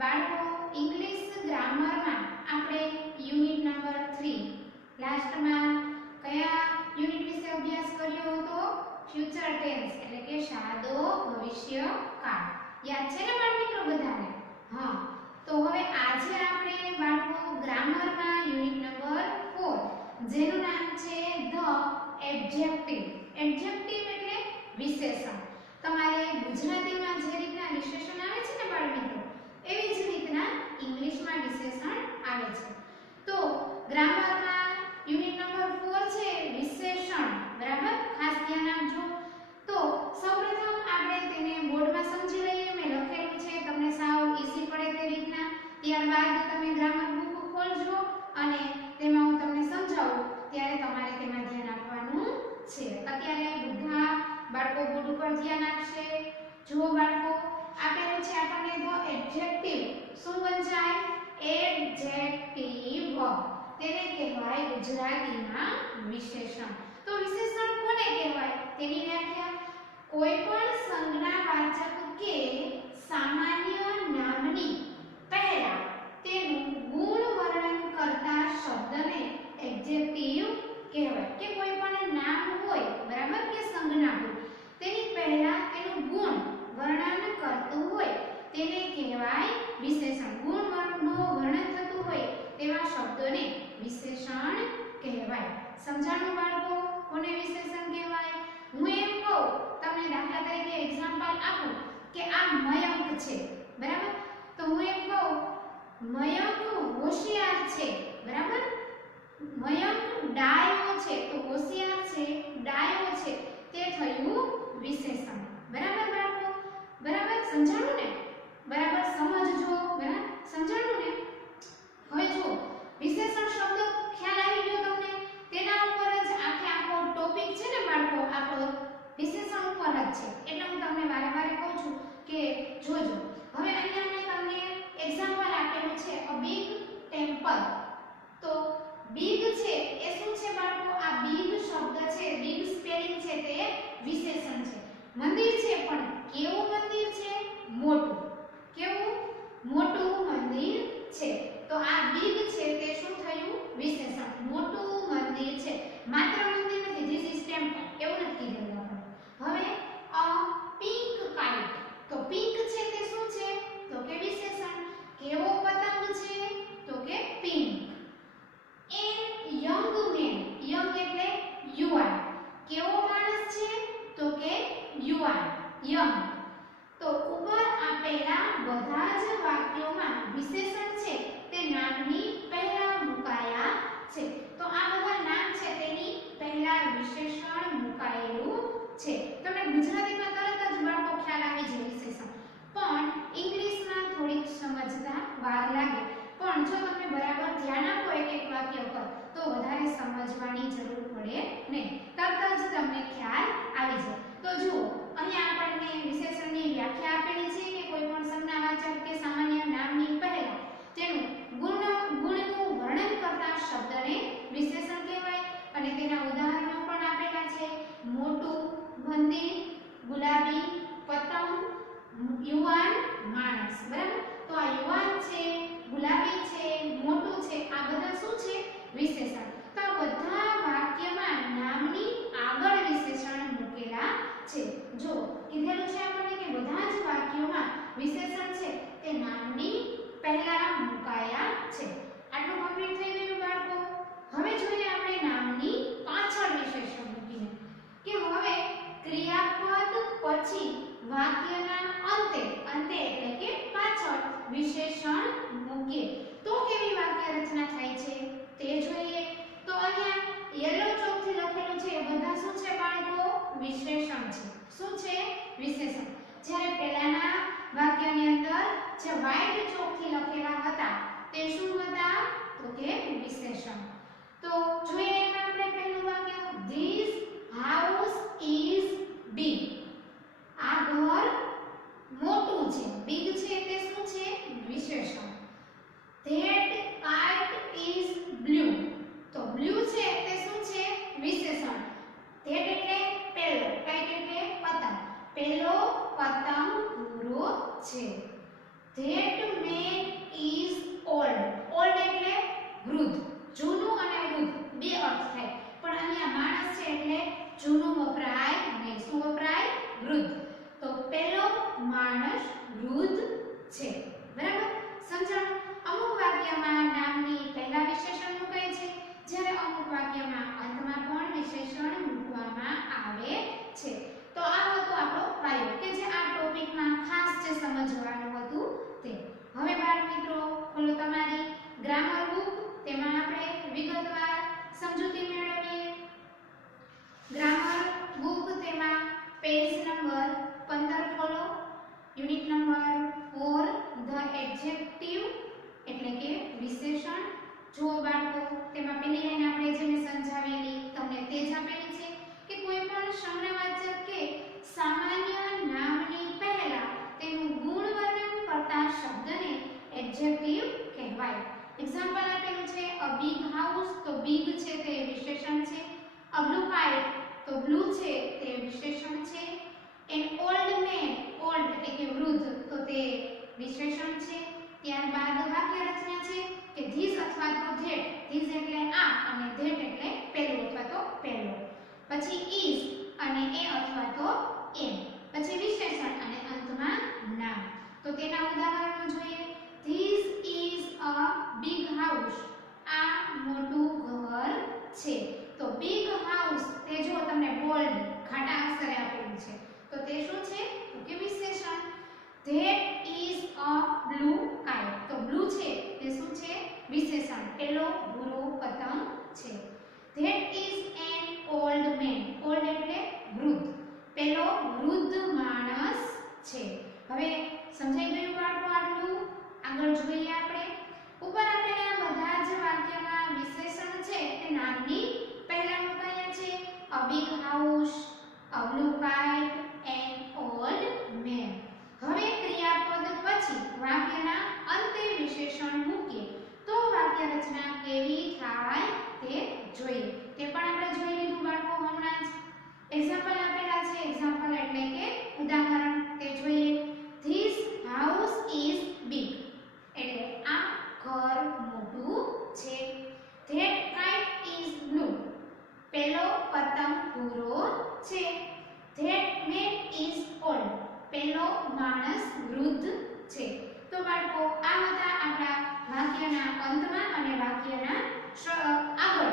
બાળકો ઇંગ્લિશ ગ્રામરમાં આપણે unit number 3 લાસ્ટમાં કયા યુનિટ વિશે અભ્યાસ કર્યો હતો? ફ્યુચર ટેન્સ એટલે કે સાદો ભવિષ્ય કાળ. યાદ છે ને બાળ મિત્રો બધાને? હા. તો હવે આજે આપણે બાળકો ગ્રામરમાં યુનિટ નંબર 4 જેનું નામ છે ધ એડજેક્ટિવ. એડજેક્ટિવ એટલે વિશેષણ. તમારે ગુજરાતીમાં જે રીતના વિશેષણ આવે છે ને બાળ મિત્રો, એવી જ રીતના ઇંગ્લિશમાં વિશેષણ આવે છે. તો ગ્રામરમાં યુનિટ નંબર 4 છે વિશેષણ. બરાબર, ખાસ ધ્યાન આપજો. તો સૌપ્રથમ આપણે તેને બોર્ડમાં સમજી લઈએ. મેં લખેલું છે, તમને સાવ ઈઝી પડે તે રીતના. ત્યારબાદ તમે ગ્રામર બુક ખોલજો અને તેમાં હું તમને સમજાવું ત્યારે તમારે તેમાં ધ્યાન આપવાનું છે. અત્યારે બધા બાળકો બોર્ડ ઉપર ધ્યાન આપશે. જુઓ બાળકો, આપેલું છે આપણને ધ એડજેક્ટિવ. શું વંચાય? એડજેક્ટિવ. તેને કહેવાય ગુજરાતીમાં વિશેષણ. તો વિશેષણ કોને કહેવાય તેની વ્યાખ્યા: કોઈ પણ સંજ્ઞાવાચક કે સામાન્ય નામની પહેલા તેનું ગુણ વર્ણન કરતા શબ્દને એડજેક્ટિવ કહેવાય. કે કોઈ પણ નામ હોય, બરાબર, કે સંજ્ઞા હોય, તેની પહેલા તેનું ગુણ વર્ણન કરતું હોય તેને કહેવાય વિશેષણ. ગુણનું વર્ણન થતું હોય તેવા શબ્દોને વિશેષણ કહેવાય. સમજાણું બાળકો? કોને વિશેષણ કહેવાય? હું એમ કહું, તમને દાખલા તરીકે એક્ઝામ્પલ આપું કે આ મયંક છે, બરાબર, તો હું એમ કહું મયંક હોશિયાર છે, બરાબર. મયંક ડાયો છે, તો હોશિયાર છે, ડાયો છે, તે થયું વિશેષણ. બરાબર બાળકો? બરાબર સમજાણું ને? બરાબર સમજજો. બરાબર સમજાણું ને? હવે જો વિશેષણ શબ્દ ખ્યાલ આવી ગયો તમને? તેના ઉપર જ આખો ટોપિક છે ને બાળકો, આપણો વિશેષણ ઉપર જ છે. એટલે હું તમને વારે વારે કહું છું કે જોજો. હવે અહીંયા મેં તમને એક્ઝામ્પલ આપેલું છે અ બિગ ટેમ્પલ. તો બિગ છે એ શું છે બાળકો? આ બિગ શબ્દ છે, બિગ સ્પેલિંગ છે, તે વિશેષણ છે. મંદિર છે, પણ કેવું મંદિર છે? મોટું. કેવું? મોટું મંદિર છે. તો આ બિગ છે તે શું થયું? વિશેષણ. મોટું મંદિર છે. માત્ર મંદિર નથી, ધીસ ઇઝ ટેમ્પલ એવું નથી કીધેલું આપણે. હવે અ પિંક કાઇટ. તો પિંક છે તે શું છે? તો કે વિશેષણ. કેવો પતંગ છે? તો કે pink. An young man. Young એટલે યુવાન. કેવો માણસ છે? તો કે યુવાન, યંગ. તો ઉપર આપેલા બધા જ વાક્યોમાં વિશેષણ છે તે નામની પહેલા મુકાયા છે. તો આ બધા નામ છે તેની પહેલા વિશેષણ મુકાયેલું છે. તમને ગુજરાતીમાં તરત જ બાળકો ખ્યાલ આવી જાય વિશેષણ, પણ ઇંગ્લિશમાં થોડીક સમજતા વાર લાગે. પણ જો તમે બરાબર ધ્યાન આપો એક એક વાક્ય પર તો વધારે સમજવાની જરૂર પડે નહીં, તરત જ તમને ખ્યાલ આવી જાય. તો જુઓ, અહીંયા આપણને વિશેષણની વ્યાખ્યા આપેલી છે કે કોઈ પણ સંજ્ઞાવાચક કે સામાન્ય નામની પહેલા તેનું ગુણનું વર્ણન કરતા શબ્દને વિશેષણ કહેવાય. અને તેના ઉદાહરણો પણ આપેલા છે: મોટું મંદિર, ગુલાબી પતંગ, યુવાન માણસ. બરાબર, તો આ યુવાન છે, ગુલાબી છે, મોટું છે, આ બધા શું છે? વિશેષણ. તો આ બધા વાક્યમાં નામની આગળ વિશેષણ મૂકેલા છે. જો કીધેલું છે આપણને કે બધા જ વાક્યોમાં વિશેષણ છે તે નામની પહેલા મુકાયા છે. આટલું કમ્પ્લીટ થઈ ગયું બાળકો? હવે જોઈએ આપણે નામની પાછળ વિશેષણ મૂકીને કે હવે ક્રિયાપદ પછી વાક્યના અંતે, અંતે એટલે કે પાછળ વિશેષણ મૂકીએ તો કેવી વાક્ય રચના થાય છે તે જોઈએ. તો અહીંયા યલો ચોકથી લખેલું છે એ બધા શું છે બાળકો? વિશેષણ છે. શું છે? વિશેષણ. જ્યારે પહેલાના વાક્યની અંદર જે વ્હાઈટ ચોકથી લખેલા હતા તે શું હતા? તો કે વિશેષણ. તો જોઈએ એમાં આપણે પહેલું વાક્ય, ધીસ હાઉસ ઇઝ બિગ. આ ઘર મોટું છે. બિગ છે તે શું છે? વિશેષણ. That kite is blue. તો બ્લુ છે તે શું છે? વિશેષણ. ધેટ એટલે પેલો, કાઇટ એટલે પતંગ. પેલો પતંગ ભૂરો છે. That man is old. Old એટલે વૃદ્ધ. જૂનું અને વૃદ્ધ બે અર્થ થાય. પણ અહીંયા માણસ છે એટલે જૂનું વપરાય નહીં. શું વપરાય? વૃદ્ધ. તો પેલો માણસ વૃદ્ધ છે. બરાબર? સમજાણું? અમુક વાક્યમાં નામની પહેલા વિશેષણ મુકાય છે, જ્યારે અમુક વાક્યમાં અંતમાં પણ વિશેષણ મૂકવામાં આવે છે. તો આ હતો આપણો પાયો કે જે આ ટોપિકમાં ખાસ જે સમજવાનું હતું તે. હવે બાળ મિત્રો ખોલો તમારી ગ્રામર બુક, તેમાં આપણે વિગતવાર સમજૂતી મેળવીએ. ગ્રામર બુક તેમાં પેજ નંબર 15 ખોલો. યુનિટ નંબર 4 ધ એડજેક્ટિવ એટલે કે વિશેષણ. જો બાળકો તેમાં પેલી લાઈન આપણે જે મેં સમજાવેલી તમને તે જ આપેલી છે કે કોઈ પણ સંજ્ઞાવાચક કે સામાન્ય નામની પહેલા તેનું ગુણ વર્ણન કરતા શબ્દને એડજેક્ટિવ કહેવાય. એક્ઝામ્પલ આપેલું છે અ બિગ હાઉસ, તો બિગ છે તે વિશેષણ છે. અ બ્લુ કાઇટ, તો બ્લુ છે તે વિશેષણ છે. એન ઓલ્ડ મેન, ઓલ્ડ એટલે કે વૃદ્ધ, તો તે વિશેષણ છે. ત્યારબાદ વાક્ય રચના છે કે ધીસ અથવા તો ધેટ. ધીસ એટલે આ અને ધેટ એટલે પેલું અથવા તો પહેલો. પછી ઇઝ અને એ અથવા તો એમ. પછી વિશેષણ અને અંતમાં નામ. તો તેના ઉદાહરણો જોઈએ. This is a big house. આ મોટું ઘર છે. તો બિગ હાઉસ તે જો તમને બોલ્ડ ખાટા અક્ષરે આપેલું છે, તો તે શું છે? તો કે વિશેષણ. That is a blue kite. તો બ્લુ છે તે શું છે? વિશેષણ. પેલો ભૂરો પતંગ છે. That is an old man. Old એટલે વૃદ્ધ. પેલો વૃદ્ધ માણસ છે. હવે સમજાઈ ગયું બાળકો આટલું? આગળ જોઈએ આપણે. ઉપર આપેલા બધા જ વાક્યના વિશેષણ છે તે નામની પહેલા મુકાયા છે. A big house, a blue kite, an old man. હવે ક્રિયાપદ પછી વાક્યના અંતે વિશેષણ મૂકીએ તો વાક્ય રચના કેવી થાય તે જોઈએ. તે પણ આપણે જોઈ લીધું બાળકો હમણાં જ. એક્ઝામ્પલ આપેલા છે. એક્ઝામ્પલ એટલે કે ઉદાહરણ. તે જોઈએ. This house is big. એટલે આ ઘર મોટું છે. That kite is blue. પેલો પતંગ ભૂરો છે. That man is old. પેલો માણસ વૃદ્ધ છે. તો બાળકો આ હતા આપણા વાક્યના અંતમાં અને વાક્યના આગળ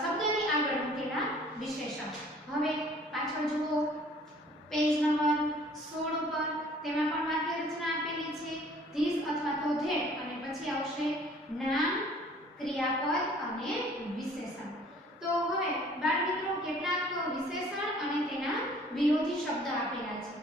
શબ્દની આગળ મૂકેલા વિશેષણ. હવે પાછળ જુઓ પેજ નંબર 16 ઉપર. તેમાં પણ વાક્ય રચના આપેલી છે. ધીસ અથવા તો ધેટ અને પછી આવશે નામ, ક્રિયાપદ અને વિશેષણ. તો હવે બાળ મિત્રો કેટલાક વિશેષણ અને તેના વિરોધી શબ્દ આપેલા છે.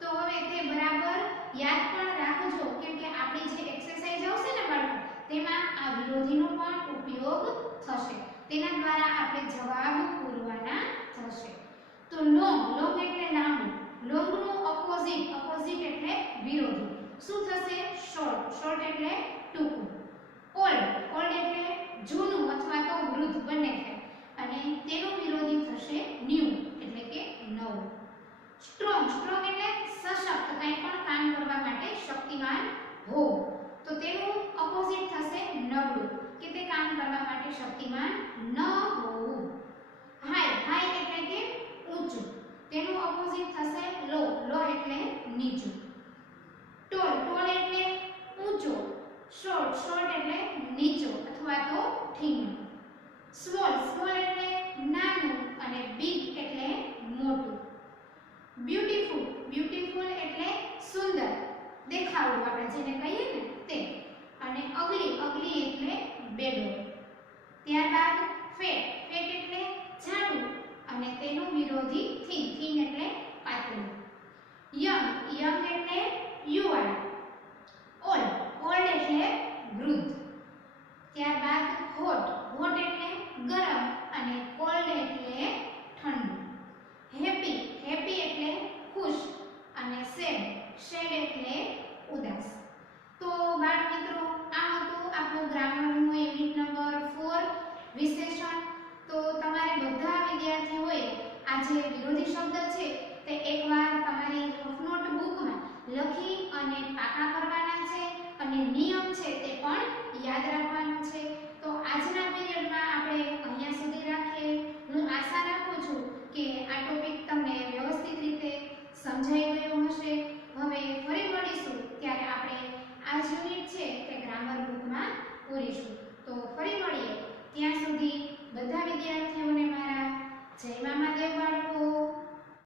તો હવે તે બરાબર યાદ પણ રાખજો, કેમ કે આપણી જે એક્સરસાઇઝ આવશે ને બાળકો તેમાં આ વિરોધીનો પણ ઉપયોગ થશે. તેના દ્વારા આપણે જવાબ પૂરવાના થશે. તો લોંગ, લોંગ એટલે લાંબુ. લોંગનું ઓપોઝિટ, ઓપોઝિટ એટલે વિરોધી. શું થશે? શોર્ટ, શોર્ટ એટલે ટૂંકું. ઓલ્ડ, ઓલ્ડ એટલે જૂનું અથવા તો વૃદ્ધ બંને થાય. અને તેનું વિરોધી થશે ન્યૂ એટલે કે નવું. સ્ટ્રોંગ, સ્ટ્રોંગ એટલે સશક્ત, કંઈ પણ કામ કરવા માટે શક્તિમાન હોવું. તો તેનું ઓપોઝિટ થશે નબળું, કે તે કામ કરવા માટે શક્તિમાન ન હોવું. હાઈ, હાઈ એટલે કે ઊંચું. તેનું ઓપોઝિટ થશે લો, લો એટલે નીચું. ટોલ, ટોલ એટલે ઊંચો. શોર્ટ, શોર્ટ એટલે નીચો અથવા તો ઠીંગણું. સ્મોલ, સ્મોલ એટલે નાનું અને બિગ એટલે મોટું. બ્યુટીફુલ, બ્યુટીફુલ એટલે સુંદર, દેખાવડું આપણે જેને કહીએ ને તે. અને અગલી, અગલી એટલે બેડો. ત્યારબાદ ફેટ, ફેટ એટલે જાડું અને તેનું વિરોધી થીન, થીન એટલે પાતળું. યંગ, યંગ એટલે યુવાન. ઓલ્ડ, ઓલ્ડ એટલે વૃદ્ધ. ત્યારબાદ હોટ, હોટ એટલે ગરમ અને કોલ્ડ એટલે ઠંડુ. હેપી, હેપી એટલે ખુશ અને સેડ, સેડ એટલે ઉદાસ. તો બાળ મિત્રો આ હતું આપણું ગ્રામરનું યુનિટ નંબર 4 વિશેષણ. તો તમારે બધા વિદ્યાર્થીઓએ આ જે વિરોધી શબ્દ છે તે એકવાર તમારી રફ નોટ બુકમાં લખી અને પાકા કરવાના છે. ગ્રામર બુકમાં પૂરીશું. તો ફરી મળીએ ત્યાં સુધી બધા વિદ્યાર્થીઓને મારા જય મામાદેવ બાળકો.